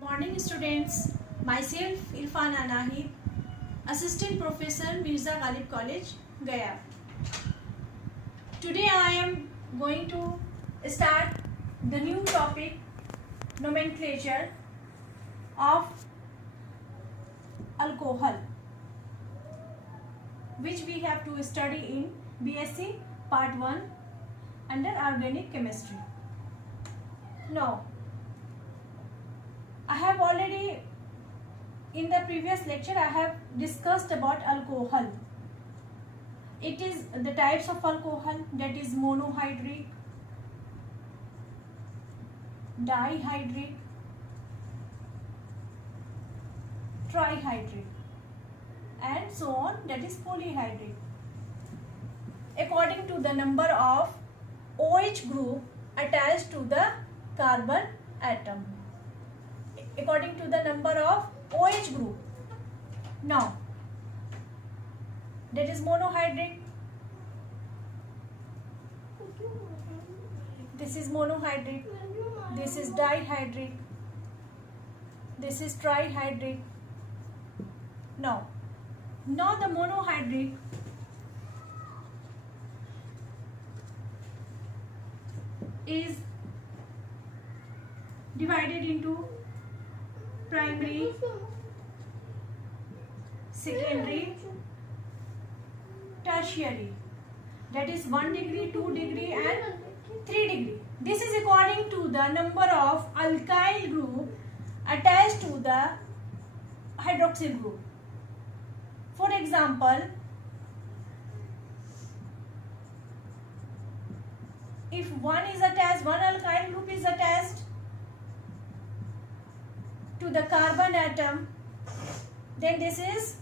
Morning students, myself Irfan Anahid, Assistant Professor Mirza Ghalib College, Gaya. Today I am going to start the new topic nomenclature of alcohol, which we have to study in BSc Part 1 under Organic Chemistry. Now, I have already in the previous lecture I have discussed about alcohol. It is the types of alcohol, that is monohydric, dihydric, trihydric and so on, that is polyhydric. According to the number of OH group attached to the carbon atom. According to the number of OH group. Now, that is monohydric. This is monohydric. This is dihydric. This is trihydric. Now the monohydric is divided into primary, secondary, tertiary, that is 1 degree, 2 degree and 3 degree. This is according to the number of alkyl group attached to the hydroxyl group. For example, if one alkyl group is attached to the carbon atom, then this is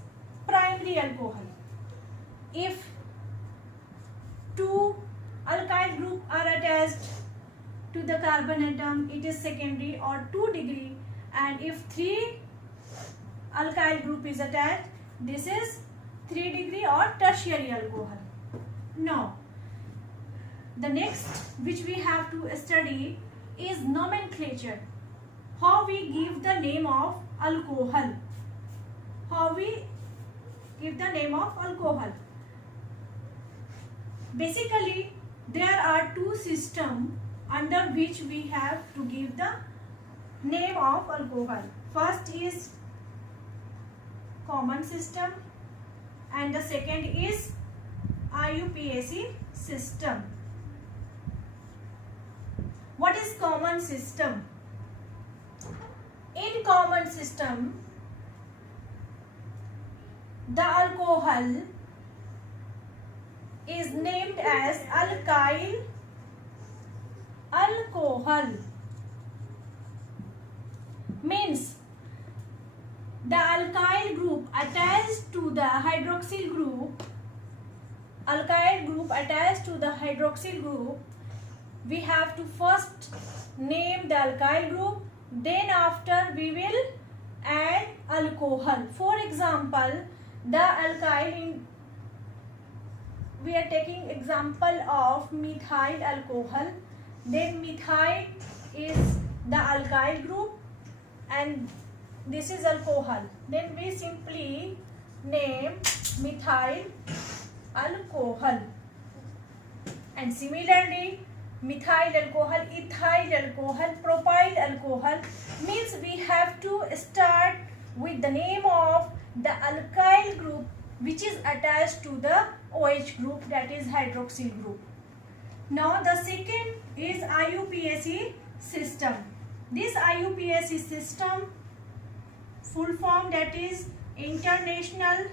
primary alcohol. If two alkyl group are attached to the carbon atom, it is secondary or 2 degree, and if 3 alkyl group is attached, this is 3 degree or tertiary alcohol. Now, the next which we have to study is nomenclature. How we give the name of alcohol. How we give the name of alcohol. Basically, there are two systems under which we have to give the name of alcohol. First is common system and the second is IUPAC system. What is common system? In common system, the alcohol is named as alkyl alcohol. Means the alkyl group attached to the hydroxyl group, we have to first name the alkyl group, then after we will add alcohol. For example, the alkyl we are taking example of methyl alcohol. Then methyl is the alkyl group and this is alcohol. Then we simply name methyl alcohol. And similarly, methyl alcohol, ethyl alcohol, propyl alcohol, means we have to start with the name of the alkyl group which is attached to the OH group, that is hydroxyl group. Now the second is IUPAC system. This IUPAC system, full form, that is International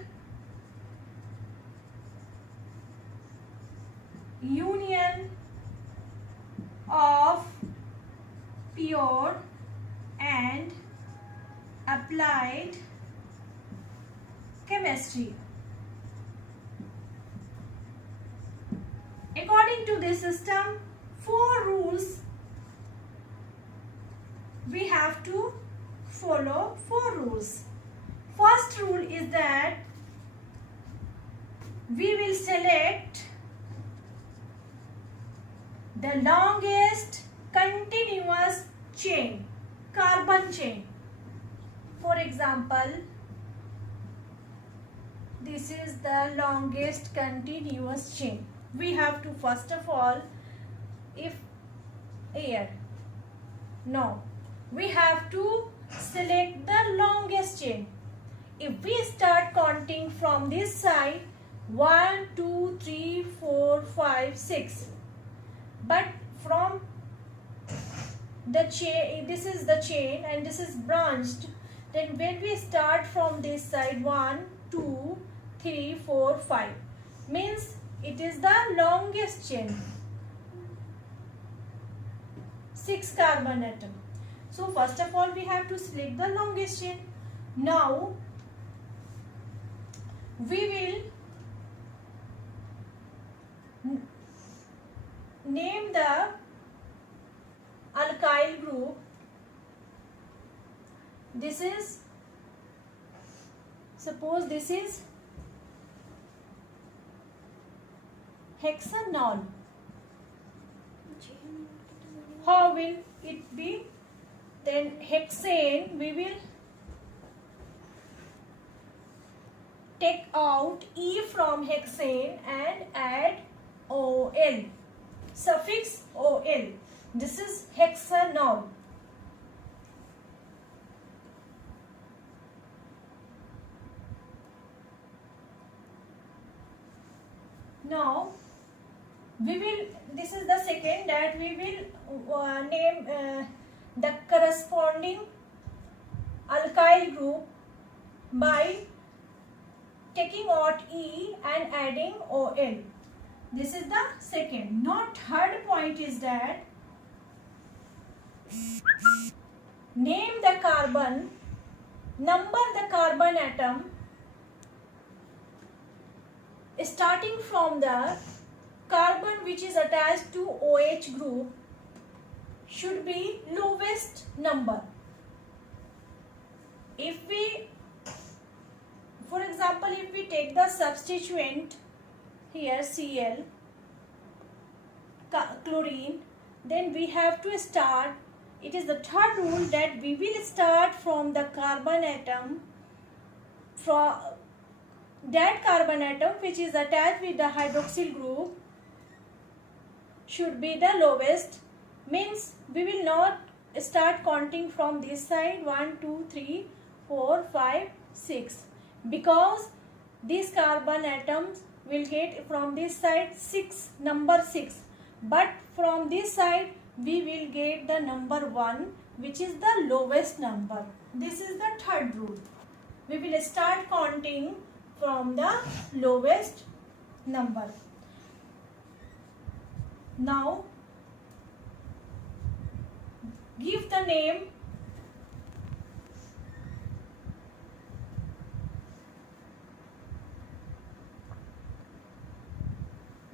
Union of Pure and Applied Chemistry. According to this system, 4 rules we have to follow. 4 rules. First rule is that we will select the longest continuous chain, carbon chain. For example, this is the longest continuous chain. We have to first of all, if here, no, we have to select the longest chain. If we start counting from this side, 1, 2, 3, 4, 5, 6, but from the chain, this is the chain and this is branched, then when we start from this side, 1, 2, 3, 4, 5, means it is the longest chain, 6 carbon atom. So first of all we have to select the longest chain. Now we will name the alkyl group. This is, suppose this is hexanol. How will it be? Then hexane, we will take out E from hexane and add OL, suffix OL. This is hexanol. Now we will, this is the second, that we will name the corresponding alkyl group by taking out E and adding OL. This is the second. Now third point is that name the carbon, number the carbon atom starting from the carbon which is attached to OH group should be lowest number. If we, for example, if we take the substituent here Cl, chlorine, then we have to start, it is the third rule that we will start from the carbon atom, from that carbon atom which is attached with the hydroxyl group should be the lowest, means we will not start counting from this side 1, 2, 3, 4, 5, 6, because these carbon atoms will get from this side 6, number 6, but from this side we will get the number 1 which is the lowest number. This is the third rule. We will start counting from the lowest number. Now give the name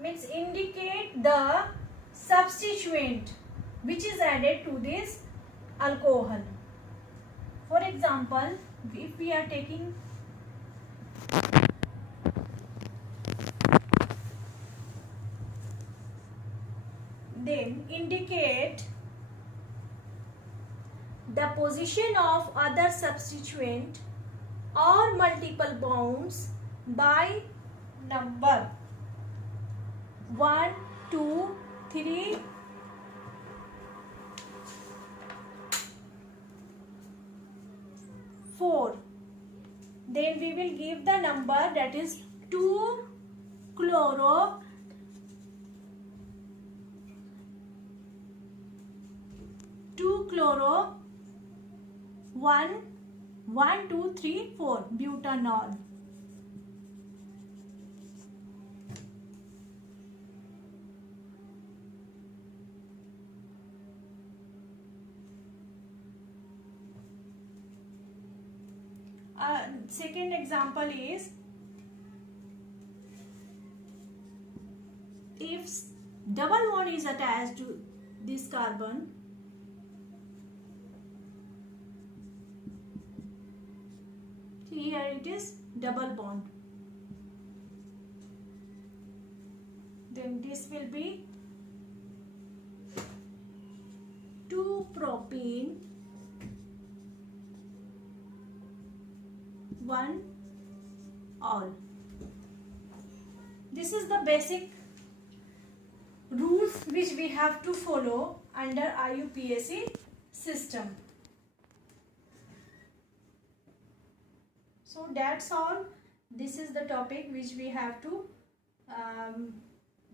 means indicate the substituent which is added to this alcohol. For example, if we are taking then indicate the position of other substituent or multiple bonds by number 1, 2, 3, 4. Then we will give the number, that is 2 chloro 1, 2, 3, 4 butanol. Second example is, if double bond is attached to this carbon, here it is double bond, then this will be 2 propene one all. This is the basic rules which we have to follow under IUPAC system. So that's all. This is the topic which we have to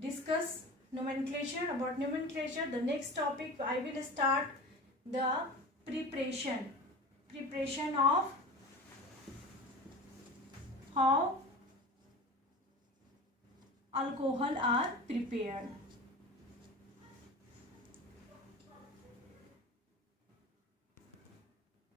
discuss nomenclature. About nomenclature, the next topic I will start the preparation of how alcohol are prepared.